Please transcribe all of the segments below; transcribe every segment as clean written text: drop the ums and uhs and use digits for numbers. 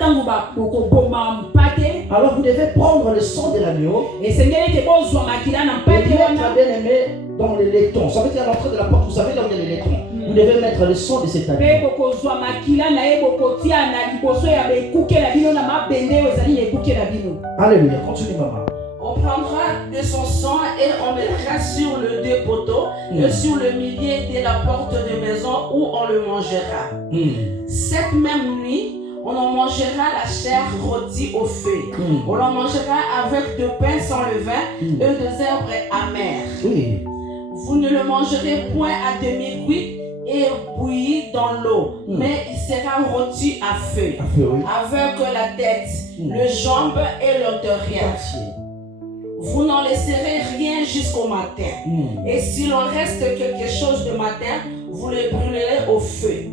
Alors vous devez prendre le sang de l'agneau et mettre, bien aimé, dans les laitons. Ça veut dire à l'entrée de la porte, vous savez là où il y a les laitons. Vous devez mettre le sang de cet agneau. Alléluia, continue maman. On prendra de son sang et on mettra sur le deux poteaux et sur le milieu de la porte de maison où on le mangera. Cette même nuit, on en mangera la chair rôtie au feu. On en mangera avec du pain sans levain et des herbes amères. Vous ne le mangerez point à demi-cuit et bouilli dans l'eau, mais il sera rôti à feu, avec la tête, le jambe et l'intérieur. Vous n'en laisserez rien jusqu'au matin. Et s'il en reste quelque chose de matin, vous le brûlerez au feu.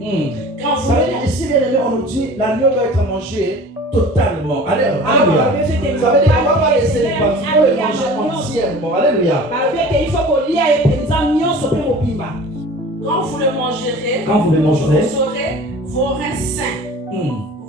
Quand vous ici, bien aimé, on nous dit l'agneau doit être mangé totalement. Alléluia. Ça veut dire qu'on ne va pas laisser les parties, on le manger entièrement. Alléluia. Quand vous le mangerez, vous aurez vos reins sains,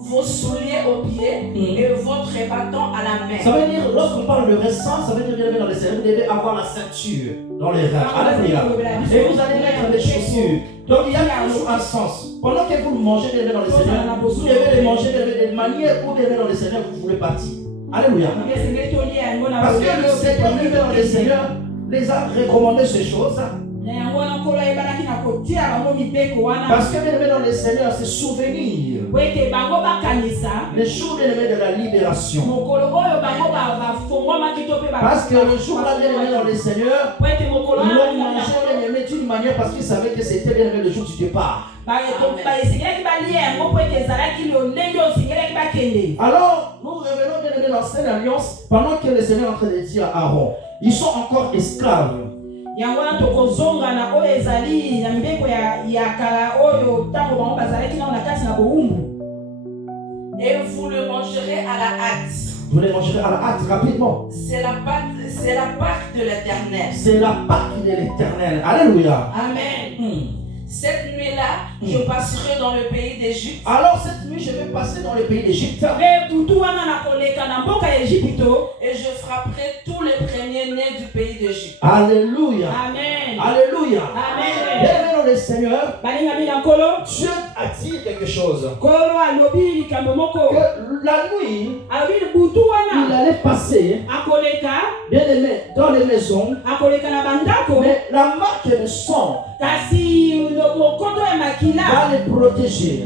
vos souliers aux pieds et votre bâton à la main. Ça veut dire, lorsqu'on parle de reins sains, ça veut dire bien dans les serrures, vous devez avoir la ceinture dans les reins. Alléluia. Et vous allez mettre des chaussures. Donc il y a toujours un sens. Pendant que vous mangez bien dans les serrures, vous devez les manger de manière où bien dans les serrures, vous voulez partir. Alléluia. Parce que le Seigneur, bien dans les serrures, les a recommandé ces choses. Parce que bien dans les Seigneurs, c'est souvenir le jour de la libération. Parce que le jour là, bien dans les Seigneurs, ils l'ont mangé d'une manière parce qu'ils savaient que c'était bien le jour du départ. Alors, nous revenons bien dans l'ancienne alliance pendant que le Seigneur est en train de dire à Aaron, ils sont encore esclaves. Et vous le mangerez à la hâte. Vous le mangerez à la hâte rapidement. C'est la Pâque de l'Éternel. C'est la Pâque de l'Éternel. Alléluia. Amen. Cette nuit-là, je passerai dans le pays d'Égypte. Alors cette nuit, je vais passer dans le pays d'Égypte. Et je frapperai tous les premiers-nés du pays d'Égypte. Alléluia. Amen. Alléluia. Amen. Bien dans le Seigneur, Dieu a dit quelque chose. Que la nuit, il allait passer, bien aimé, dans les maisons, mais la marque de sang va les protéger.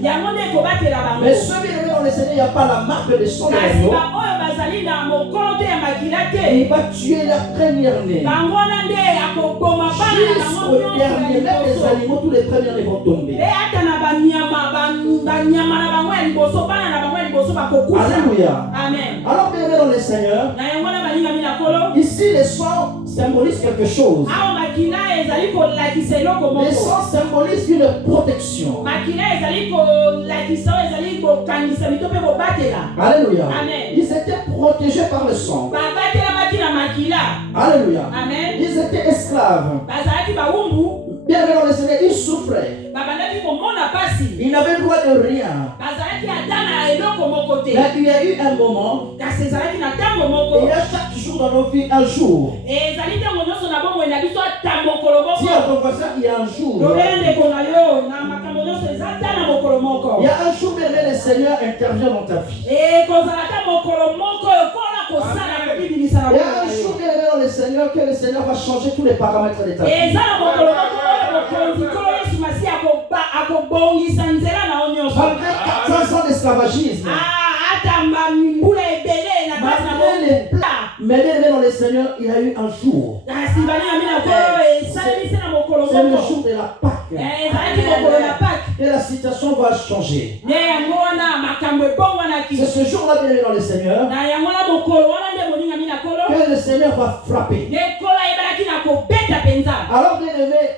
Mais ceux qui sont dans le Seigneur, il n'y a pas la marque de sang de l'agneau. Il va tuer la première-née. Jusqu'au dernier, même les animaux, tous les premiers-nés vont tomber. Alléluia. Amen. Alors, bien dans le Seigneur, ici le sang symbolise quelque chose. Le sang symbolise une protection. Alléluia. Amen. Ils étaient protégés par le sang. Alléluia. Amen. Ils étaient esclaves. Bien dans le Seigneur, ils souffraient. Ils n'avaient le droit de rien. Mais il y a eu un moment, il y a chaque jour dans nos vies un jour. Dis à ton voisin, il y a un jour. Il y a un jour, bien le Seigneur intervient dans ta vie. Il y a un jour, bien dans le Seigneur, que le Seigneur va changer tous les paramètres de ta vie. Malgré 400 ans d'esclavagisme, mais bien dans le Seigneur, il y a eu un jour. C'est le jour de la Pâque. Et la situation va changer. C'est ce jour-là, bien dans le Seigneur, que le Seigneur va frapper. Alors, bien aimé,